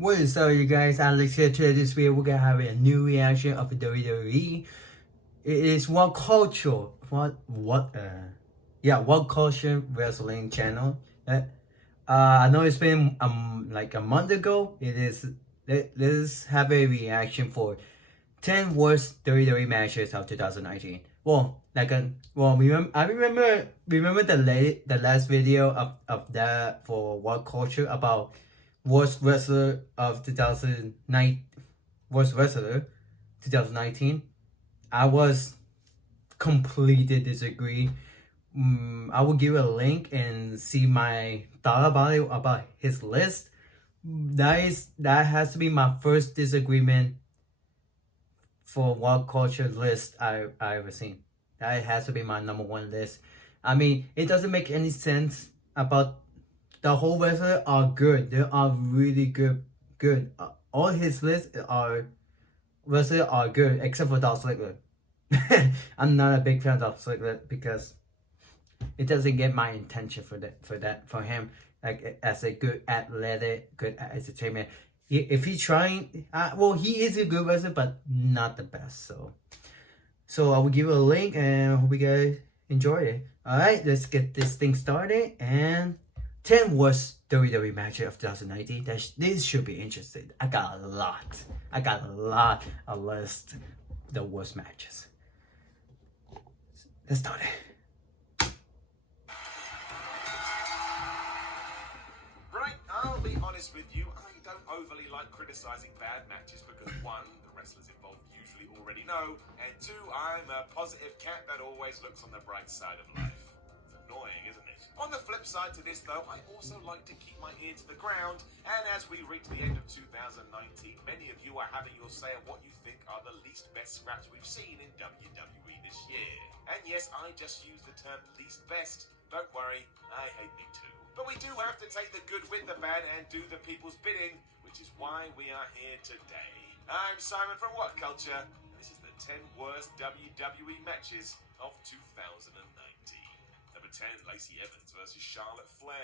What is up, you guys? Alex here. Today, this video, we're gonna have a new reaction of the WWE. It is What Culture, What Culture Wrestling channel. I know it's been like a month ago. Let's have a reaction for 10 worst WWE matches of 2019. I remember the last video of that for What Culture about worst wrestler of 2019. I was completely disagree. I will give a link and see my thought about his list. That has to be my first disagreement for What Culture list I ever seen. That has to be my number one list. I mean, it doesn't make any sense about the whole wrestler are good. They are really good. All his lists are wrestlers are good except for Dolph Ziggler. I'm not a big fan of Dolph Ziggler because it doesn't get my intention for him. Like as a good athletic, good entertainment. If he's trying, he is a good wrestler, but not the best. So I will give you a link and hope you guys enjoy it. All right, let's get this thing started. And 10 worst WWE matches of 2019. This should be interesting. I got a lot. A list the worst matches. Let's start it. Right, I'll be honest with you. I don't overly like criticizing bad matches because one, the wrestlers involved usually already know, and two, I'm a positive cat that always looks on the bright side of life. It's annoying, isn't it? On the flip side to this, though, I also like to keep my ear to the ground, and as we reach the end of 2019, many of you are having your say on what you think are the least best scraps we've seen in WWE this year. And yes, I just use the term least best. Don't worry, I hate me too. But we do have to take the good with the bad and do the people's bidding, which is why we are here today. I'm Simon from What Culture, and this is the 10 worst WWE matches of 2019. Number 10, Lacey Evans versus Charlotte Flair.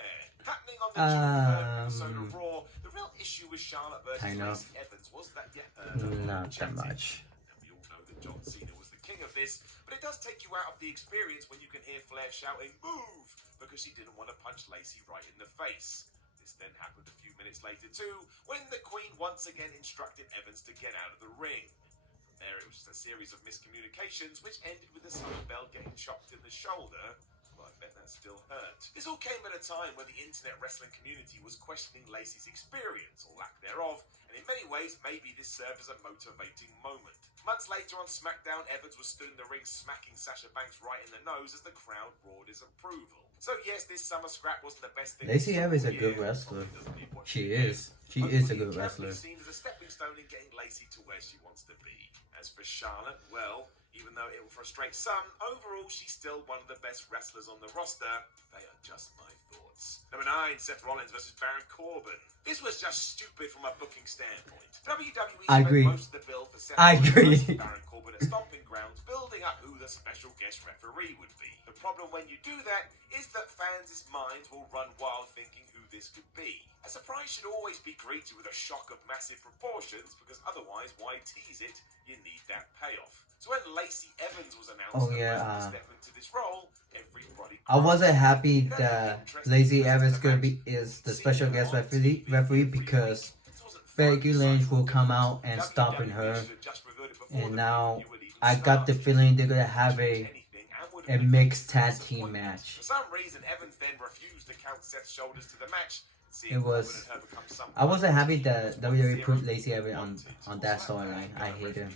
Happening on the June 3rd episode of Raw, the real issue with Charlotte versus Lacey Evans was that, not that much. And we all know that John Cena was the king of this, but it does take you out of the experience when you can hear Flair shouting, "Move!" because she didn't want to punch Lacey right in the face. This then happened a few minutes later too, when the Queen once again instructed Evans to get out of the ring. From there it was just a series of miscommunications, which ended with the Southern Belle getting chopped in the shoulder. Well, I bet that still hurt. This all came at a time when the internet wrestling community was questioning Lacey's experience, or lack thereof, and in many ways, maybe this served as a motivating moment. Months later on SmackDown, Evans was stood in the ring smacking Sasha Banks right in the nose as the crowd roared his approval. So yes, this summer scrap wasn't the best thing. Lacey Evans is a good wrestler. She is a good wrestler. Seen as a stepping stone in getting Lacey to where she wants to be. As for Charlotte, well, even though it will frustrate some, overall she's still one of the best wrestlers on the roster. They are just my thoughts. Number 9, Seth Rollins versus Baron Corbin. This was just stupid from a booking standpoint. WWE spent most of the bill for Seth Rollins versus Baron Corbin at Stomping Grounds, building up who the special guest referee would be. The problem when you do that is that fans' minds will run wild thinking who this could be. A surprise should always be greeted with a shock of massive proportions, because otherwise, why tease it? You need that payoff. So when Lacey Evans was announced to step into this role, everybody. I wasn't happy that Lacey Evans is the special guest referee because Becky Lynch will come out and stopping her, and now I got the feeling they're gonna have a mixed tag team match. For some reason, Evans then refused to count Seth's shoulders to the match. I wasn't happy that WWE put Lacey Evans on that storyline. I hate him.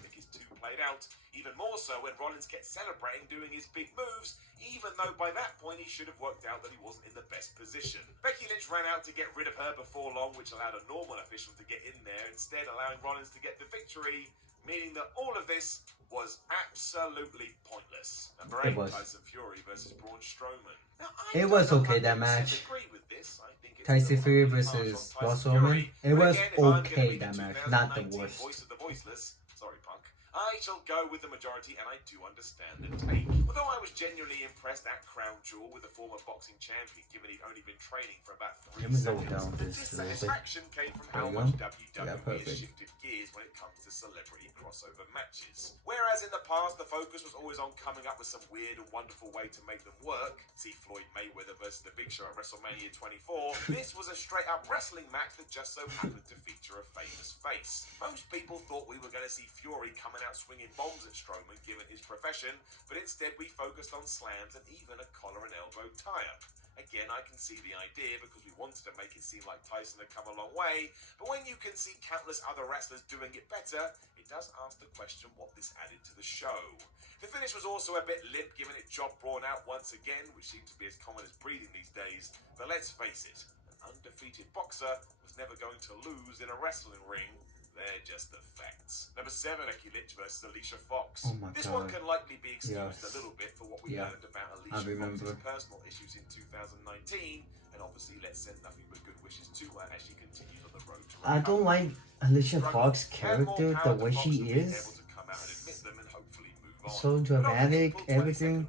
Even more so when Rollins kept celebrating doing his big moves, even though by that point he should have worked out that he wasn't in the best position. Becky Lynch ran out to get rid of her before long, which allowed a normal official to get in there, instead allowing Rollins to get the victory, meaning that all of this was absolutely pointless. Number 8, Tyson Fury versus Braun Strowman. Now, it was okay, that match. Tyson Fury versus Braun Strowman. It was okay, that match, not the worst. Voice of the voiceless. Sorry, Punk. I shall go with the majority, and I do understand the take. Although I was genuinely impressed at Crown Jewel with the former boxing champion, given he'd only been training for about 3 Let me go seconds, down the this a little bit. dissatisfaction came from There how you much go. WWE Yeah, has perfect. shifted gears when it comes to celebrity crossover matches. Whereas in the past, the focus was always on coming up with some weird and wonderful way to make them work, see Floyd Mayweather versus The Big Show at WrestleMania 24, this was a straight-up wrestling match that just so happened to feature a famous face. Most people thought we were going to see Fury coming out swinging bombs at Strowman given his profession, but instead we focused on slams and even a collar and elbow tie-up. Again, I can see the idea because we wanted to make it seem like Tyson had come a long way, but when you can see countless other wrestlers doing it better, it does ask the question what this added to the show. The finish was also a bit limp, giving it job brawn out once again, which seems to be as common as breathing these days, but let's face it, an undefeated boxer was never going to lose in a wrestling ring. They're just the facts. Number 7, Becky Lynch versus Alicia Fox. Oh my This God. one can likely be excused Yes. a little bit for what we Yeah. learned about I Alicia remember. Fox's personal issues in 2019, and obviously let's send nothing but good wishes to her as she continues on the road to I don't like Alicia Fox's character, the way she is. So dramatic, everything.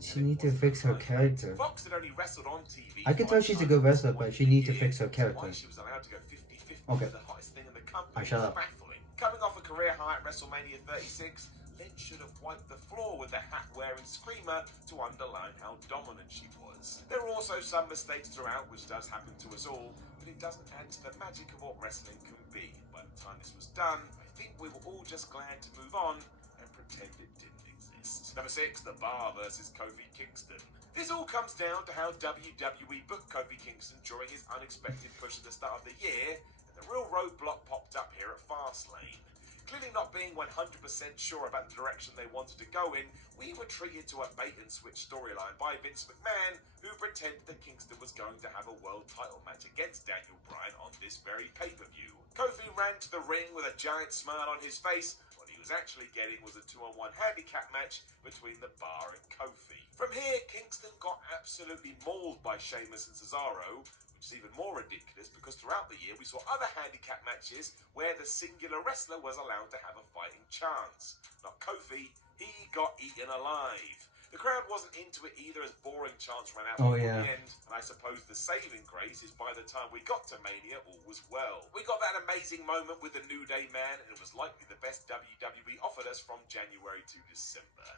She needs to fix her character. Fox had only wrestled on TV. I can tell she's a good wrestler, but she needs to fix her character. Why she was allowed to go 50-50 Okay. with the hottest thing in the company I shut was up. baffling. Coming off a career high at WrestleMania 36, Lynch should have wiped the floor with the hat-wearing screamer to underline how dominant she was. There were also some mistakes throughout, which does happen to us all, but it doesn't add to the magic of what wrestling can be. By the time this was done, I think we were all just glad to move on and pretend it didn't exist. Number 6, The Bar versus Kofi Kingston. This all comes down to how WWE booked Kofi Kingston during his unexpected push at the start of the year, and the real roadblock popped up here at Fastlane. Clearly not being 100% sure about the direction they wanted to go in, we were treated to a bait-and-switch storyline by Vince McMahon, who pretended that Kingston was going to have a world title match against Daniel Bryan on this very pay-per-view. Kofi ran to the ring with a giant smile on his face. What he was actually getting was a 2-on-1 handicap match between The Bar and Kofi. From here, Kingston got absolutely mauled by Sheamus and Cesaro, which is even more ridiculous because throughout the year we saw other handicap matches where the singular wrestler was allowed to have a fighting chance. Not Kofi, he got eaten alive. The crowd wasn't into it either as boring chants ran out before the end, and I suppose the saving grace is by the time we got to Mania, all was well. We got that amazing moment with the New Day man, and it was likely the best WWE offered us from January to December.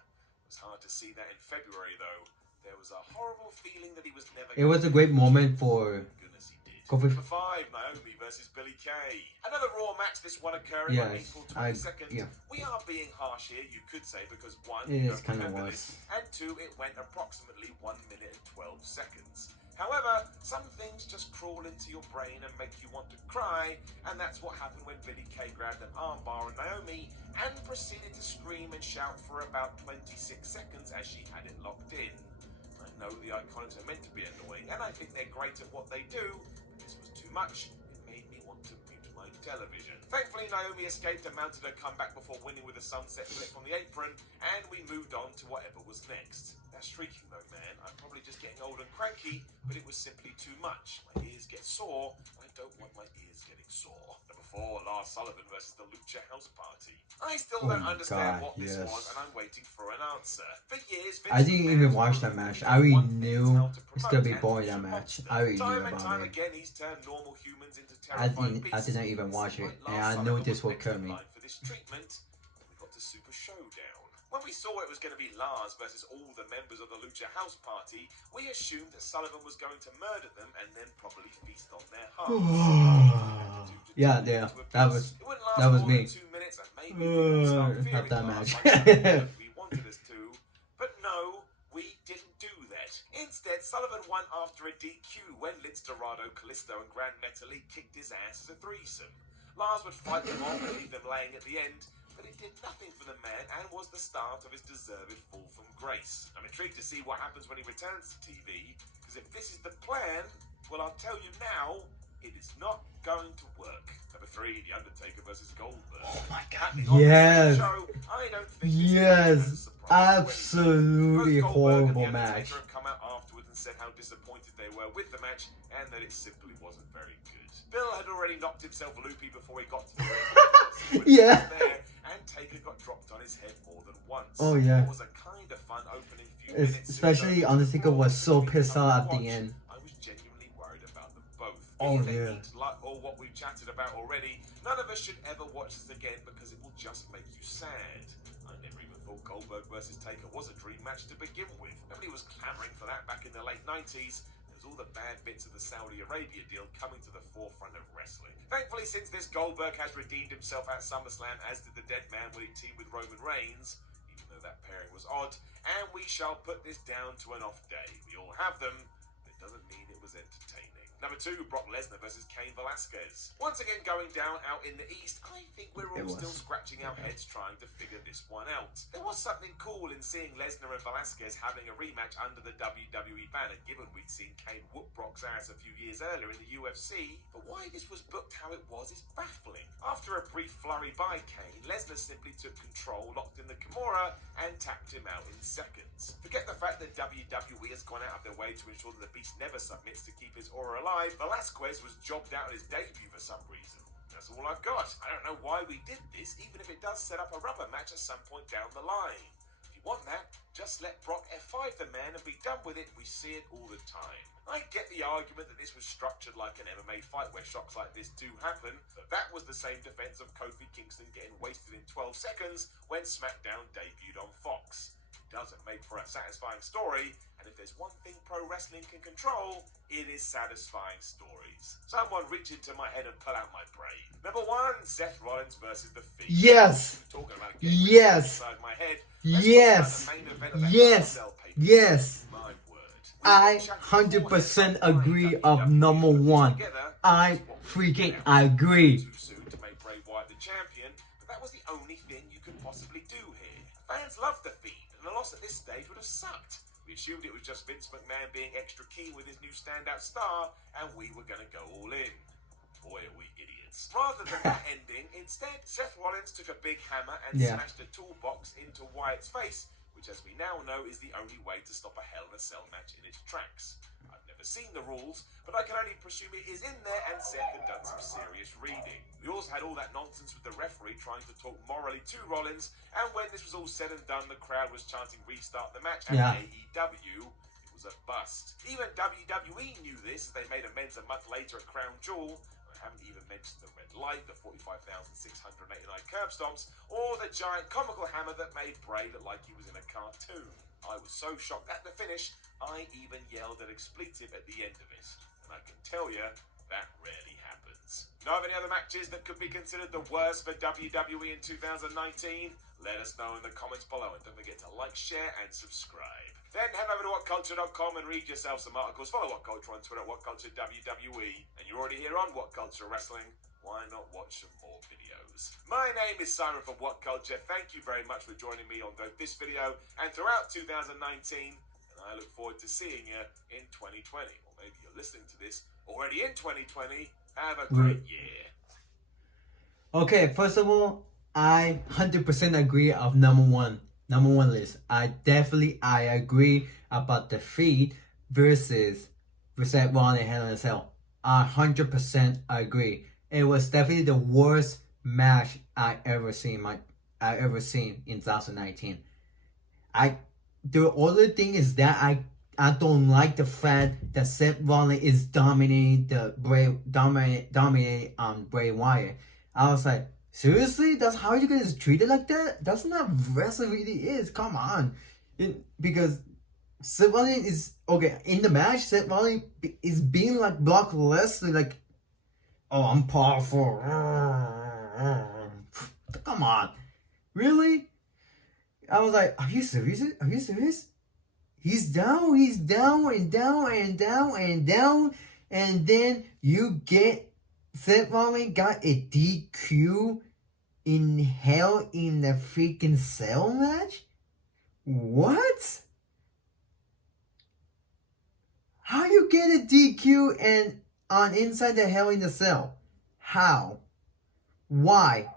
It was hard to see that in February though. There was a horrible feeling that he was never It was a great moment for goodness he did. Kofi. Number 5, Naomi versus Billie Kay. Another Raw match, this one occurring on April 22nd. We are being harsh here, you could say, because 1, It you is don't kinda remember was. this, and 2, it went approximately 1 minute and 12 seconds. However, some things just crawl into your brain and make you want to cry, and that's what happened when Billie Kay grabbed an armbar on Naomi and proceeded to scream and shout for about 26 seconds as she had it locked in. I know the Iconics are meant to be annoying, and I think they're great at what they do, but this was too much. It made me want to mute my television. Thankfully, Naomi escaped and mounted her comeback before winning with a sunset flip on the apron, and we moved on to whatever was next. That streaking though, man, I'm probably just getting old and cranky, but it was simply too much. My ears get sore, and I don't want my ears getting sore. Number 4, Lars Sullivan versus the Lucha House Party. I still don't understand what this was, and I'm waiting for an answer. For years, Vince I didn't McMahon even was watch that one match. thing I already one thing knew is how to it's gonna be promote boring, and that to match. monster. I already knew Time and about time it. again, he's turned normal humans into I terrifying didn't even beasts. watch it, Seemed and like I Lars know Sullivan this was will next kill in me. line for this treatment. We got to Super Showdown. When we saw it was going to be Lars versus all the members of the Lucha House Party, we assumed that Sullivan was going to murder them and then probably feast on their hearts. Yeah, that was me. 2 minutes and maybe we would start Not fearing that Lars match. like we wanted us to. But no, we didn't do that. Instead, Sullivan won after a DQ when Lince Dorado, Kalisto and Gran Metalik kicked his ass as a threesome. Lars would fight them off and leave them laying at the end, but it did nothing for the man and was the start of his deserved fall from grace. I'm intrigued to see what happens when he returns to TV, because if this is the plan, well, I'll tell you now, it is not going to work. Number 3, The Undertaker versus Goldberg. Oh my God! Happening on Yes, the show, I don't think this yes, is a surprise. absolutely Both Goldberg and horrible The match. Undertaker have come out afterwards and said how disappointed they were with the match and that it simply wasn't very good. Bill had already knocked himself loopy before he got to the ring. Yeah. There, and Taker got dropped on his head more than once. Oh, yeah. It was a kind of fun opening few minutes. Especially Undertaker was so pissed off at the end. I was genuinely worried about them both. Oh, Be yeah. it like or what we've chatted about already, none of us should ever watch this again because it will just make you sad. I never even thought Goldberg versus Taker was a dream match to begin with. Nobody was clamoring for that back in the late 90s. There's all the bad bits of the Saudi Arabia deal coming to the forefront of wrestling. Thankfully, since this, Goldberg has redeemed himself at SummerSlam, as did the Dead Man when he teamed with Roman Reigns, even though that pairing was odd, and we shall put this down to an off day. We all have them, but it doesn't mean it was entertaining. Number 2, Brock Lesnar versus Cain Velasquez. Once again going down out in the East, I think we're all still scratching our heads trying to figure this one out. There was something cool in seeing Lesnar and Velasquez having a rematch under the WWE banner, given we'd seen Cain whoop Brock's ass a few years earlier in the UFC, but why this was booked how it was is baffling. After a brief flurry by Cain, Lesnar simply took control, locked in the Kimura, and tapped him out in seconds. Forget the fact that WWE has gone out of their way to ensure that the Beast never submits to keep his aura alive. Velasquez was jobbed out at his debut for some reason. That's all I've got. I don't know why we did this, even if it does set up a rubber match at some point down the line. If you want that, just let Brock F5 the man and be done with it. We see it all the time. I get the argument that this was structured like an MMA fight where shocks like this do happen, but that was the same defense of Kofi Kingston getting wasted in 12 seconds when SmackDown debuted on Fox. Doesn't make for a satisfying story, and if there's one thing pro wrestling can control, it is satisfying stories. Someone reach into my head and pull out my brain. Number 1, Seth Rollins versus The Fiend. Yes. Talking about Yes. inside my head. Yes. Yes. Yes. My word. I 100% agree of number 1. I freaking agree. Too soon to make Bray Wyatt the champion, but that was the only thing you could possibly do here. Fans loved The Fiend, and a loss at this stage would have sucked. We assumed it was just Vince McMahon being extra keen with his new standout star, and we were going to go all in. Boy, are we idiots. Rather than that ending, instead, Seth Rollins took a big hammer and smashed a toolbox into Wyatt's face, which, as we now know, is the only way to stop a Hell in a Cell match in its tracks. I've never seen the rules, but I can only presume it is in there, and Seth had done some serious reading. We also had all that nonsense with the referee trying to talk morally to Rollins, and when this was all said and done, the crowd was chanting restart the match, and AEW, it was a bust. Even WWE knew this, as they made amends a month later at Crown Jewel. I haven't even mentioned the red light, the 45,689 curb stomps, or the giant comical hammer that made Bray look like he was in a cartoon. I was so shocked at the finish, I even yelled an expletive at the end of it. And I can tell you, that rarely happens. Know of any other matches that could be considered the worst for WWE in 2019? Let us know in the comments below, and don't forget to like, share, and subscribe. Then head over to WhatCulture.com and read yourself some articles. Follow What Culture on Twitter at WhatCultureWWE. And you're already here on What Culture Wrestling. Why not watch some more videos? My name is Simon from What Culture. Thank you very much for joining me on both this video and throughout 2019. And I look forward to seeing you in 2020. Or maybe you're listening to this already in 2020. Have a great year. Okay, first of all, I 100% agree of number one list. I agree about the Fiend versus Seth Rollins and Hell in a Cell. I 100% agree. It was definitely the worst match I ever seen in 2019. The other thing is that I don't like the fact that Seth Rollins is dominating Bray Wyatt. I was like, seriously? That's how you guys treat it like that? That's not wrestling really is. Come on. Because Seth Rollins is, okay, in the match, Seth Rollins is being like Brock Lesnar, like, oh, I'm powerful. Come on. Really? I was like, are you serious? Are you serious? He's down, and down. And then you get Seth Rollins got a DQ in Hell in the freaking Cell match? What? How you get a DQ and on inside the Hell in the Cell? How? Why?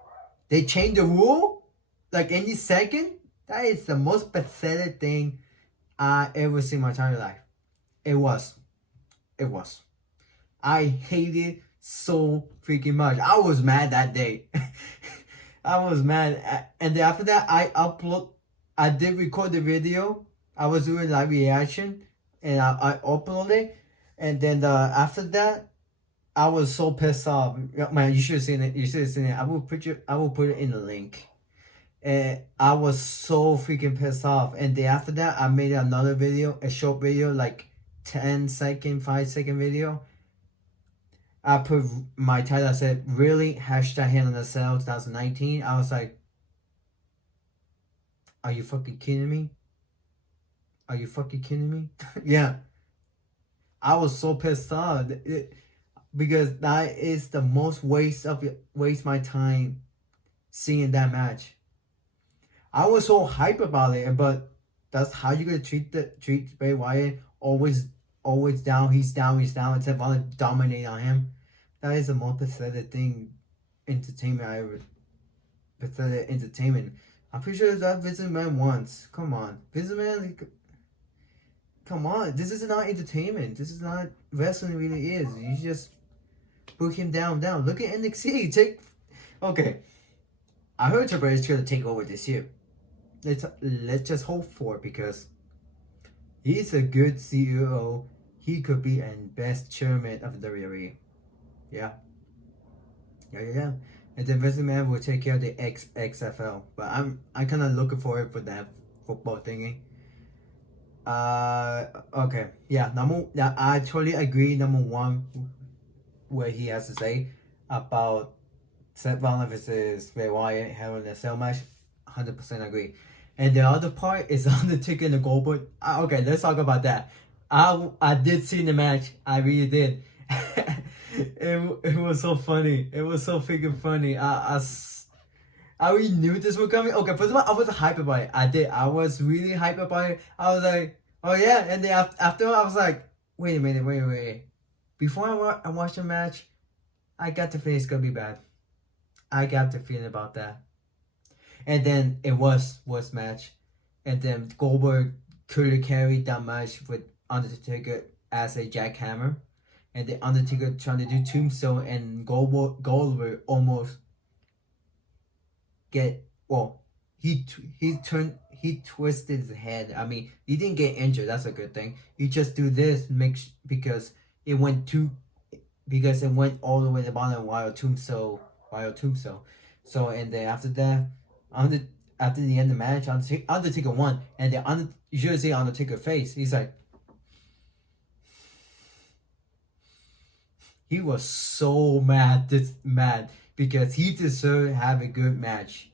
They changed the rule? Like any second? That is the most pathetic thing I ever seen in my entire life. It was. I hated so freaking much. I was mad that day. I was mad, and then after that, I did record the video. I was doing live reaction, and I uploaded it, and then after that, I was so pissed off. Man, you should have seen it. You should have seen it. I will put it in the link. And I was so freaking pissed off. And then after that, I made another video, a short video, like 10-second, 5-second video. I put my title, I said, really? Hashtag Hell in a Cell 2019. I was like, are you fucking kidding me? Are you fucking kidding me? Yeah. I was so pissed off. Because that is the most waste my time seeing that match. I was so hype about it, but that's how you gonna treat Bray Wyatt. Always down. He's down. Instead of want to dominate on him. That is the most pathetic thing. Pathetic entertainment. I'm pretty sure that Vince McMahon wants. Come on, Vince McMahon. Come on, this is not entertainment. This is not wrestling. Really is. You just put him down. Look at NXT. Okay. I heard Triple H is gonna take over this year. Let's just hope for it, because he's a good CEO. He could be a best chairman of the WWE. Yeah. And then Vince McMahon will take care of the XFL. But I'm kind of looking forward for that football thingy. Okay. Yeah. I totally agree. Number one, what he has to say about Seth Rollins versus Bray Wyatt, Hell in a Cell match, 100% agree. And the other part is Undertaker and the Goldberg. Okay, let's talk about that. I did see the match. I really did. It was so funny. It was so freaking funny. I already knew this was coming. Okay, first of all, I was hyped about it. I was really hyped about it. I was like, oh yeah. And then after I was like, wait a minute, wait. Before I watch the match, I got the feeling it's gonna be bad. I got the feeling about that. And then it was match. And then Goldberg could carry that match with Undertaker as a jackhammer. And the Undertaker trying to do tombstone, and Goldberg almost he twisted his head. I mean, he didn't get injured. That's a good thing. He just do this because it went all the way to the bottom while tombstone. So, and then after that, after the end of the match, Undertaker won, and you should see Undertaker's face. He's like, he was so mad because he deserved to have a good match.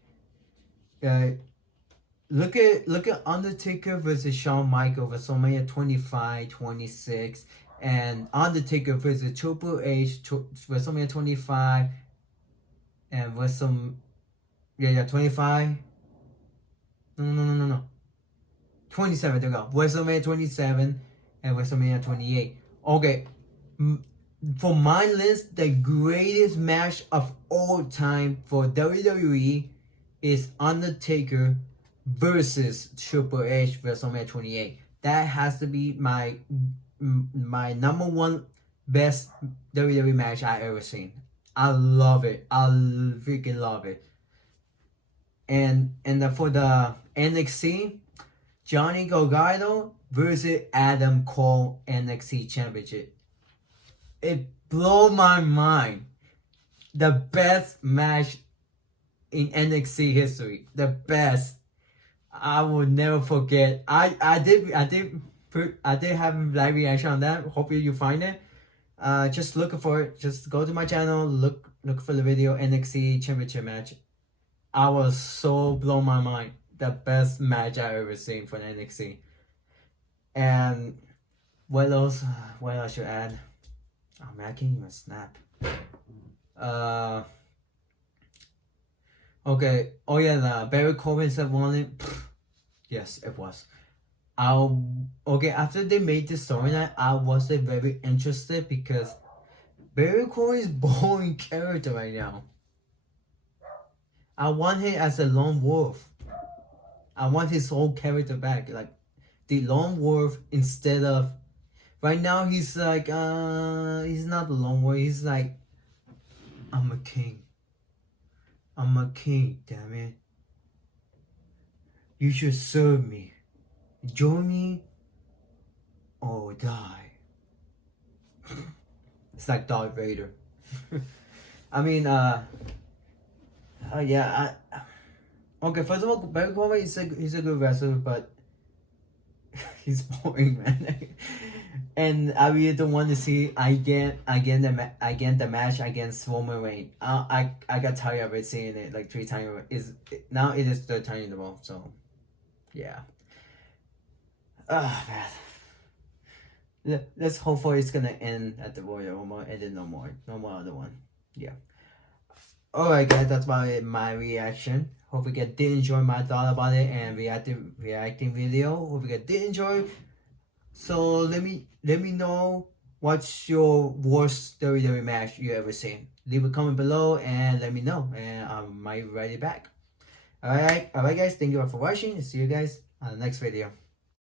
Look at Undertaker versus Shawn Michaels WrestleMania 25, 26, and Undertaker versus Triple H WrestleMania 25, and 25. No. 27. There we go. WrestleMania 27 and WrestleMania 28. Okay. For my list, the greatest match of all time for WWE is Undertaker versus Triple H WrestleMania 28. That has to be my number one best WWE match I ever seen. I love it. I freaking love it. And for the NXT, Johnny Gargano versus Adam Cole NXT Championship. It blew my mind. The best match in NXT history. The best. I will never forget. I did have a live reaction on that. Hope you find it. Just looking for it. Just go to my channel. Look for the video. NXT Championship match. I was so blown my mind. The best match I ever seen for NXT. And what else should I add? Oh man, I can't even snap. Okay. Oh yeah, the Barry Corbin said one. Yes, it was. Okay, after they made this storyline, I wasn't very interested because Barry Corbin is boring character right now. I want him as a lone wolf. I want his whole character back, like the lone wolf instead of. Right now he's like he's not the lone wolf. He's like I'm a king. I'm a king, damn it. You should serve me. Join me or die. It's like Darth Vader. I mean, yeah, okay, first of all, Barry Corbin he's a good wrestler, but he's boring, man. And I really don't want to see again the match against Roman Reigns. I got tired of it seeing it like 3 times. Now it is 3rd time in a row. So yeah. Man. Let's hope for it's gonna end at the Royal Rumble and then no more other one. Yeah. Alright guys, that's about my reaction. Hope you guys did enjoy my thought about it and reacting video. Hope you guys did enjoy. So let me know what's your worst WWE match you ever seen. Leave a comment below and let me know, and I might write it back. Alright guys, thank you all for watching. See you guys on the next video.